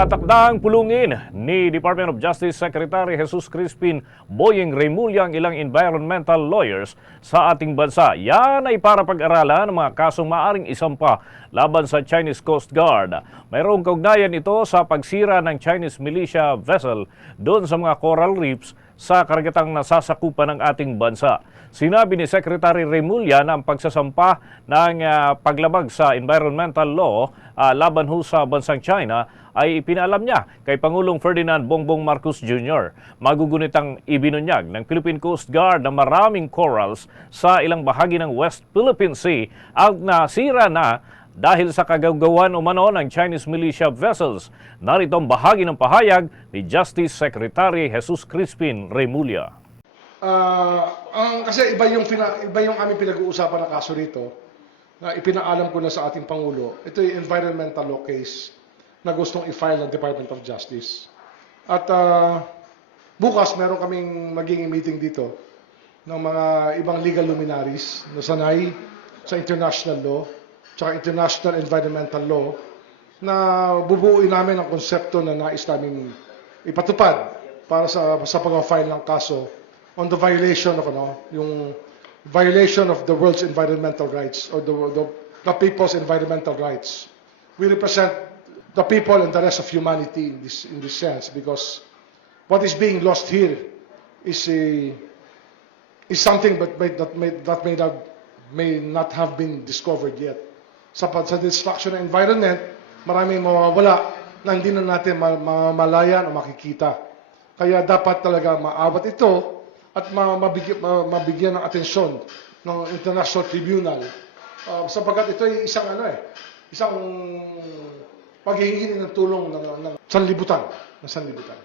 Nakatakdang pulungin ni Department of Justice Secretary Jesus Crispin Boyeng Remulla ang ilang environmental lawyers sa ating bansa. Yan ay para pag-aralan ang mga kasong maaring isampa laban sa Chinese Coast Guard. Mayroong kaugnayan ito sa pagsira ng Chinese militia vessel doon sa mga coral reefs sa karagatang nasasakupan ng ating bansa. Sinabi ni Secretary Remulla na ang pagsasampa ng ah, paglabag sa environmental law ah, laban ho sa bansang China ay ipinalam niya kay Pangulong Ferdinand Bongbong Marcos Jr. Magugunit ang ibinunyag ng Philippine Coast Guard na maraming corals sa ilang bahagi ng West Philippine Sea ang nasira na dahil sa kagagawan umano ng Chinese militia vessels. Narito ang bahagi ng pahayag ni Justice Secretary Jesus Crispin Remulla. Ah, ang kasi iba yung pina, iba yung aming pinag-uusapan na kaso rito na ipinaalam ko na sa ating pangulo. Ito yung environmental law case na gustong i-file ng Department of Justice. At ah, bukas meron kaming magiging meeting dito ng mga ibang legal luminaries na sanay sa international law tsaka international environmental law na bubuuin namin ang konsepto na nais namin ipatupad para sa sa pag-file ng kaso on the violation of ano, yung violation of the world's environmental rights or the, the, the people's environmental rights. We represent the people and the rest of humanity in this in this sense because what is being lost here is a is something that may, that may, that may not may not have been discovered yet. Sa, sa destruction ng environment, maraming mawawala na hindi na natin ma- mamalayan o makikita. Kaya dapat talaga maawat ito at ma- mabigyan, ma- mabigyan ng atensyon ng International Tribunal uh, sapagkat ito ay isang ano eh, isang paghihingi ng tulong ng, ng sanlibutan, ng sanlibutan.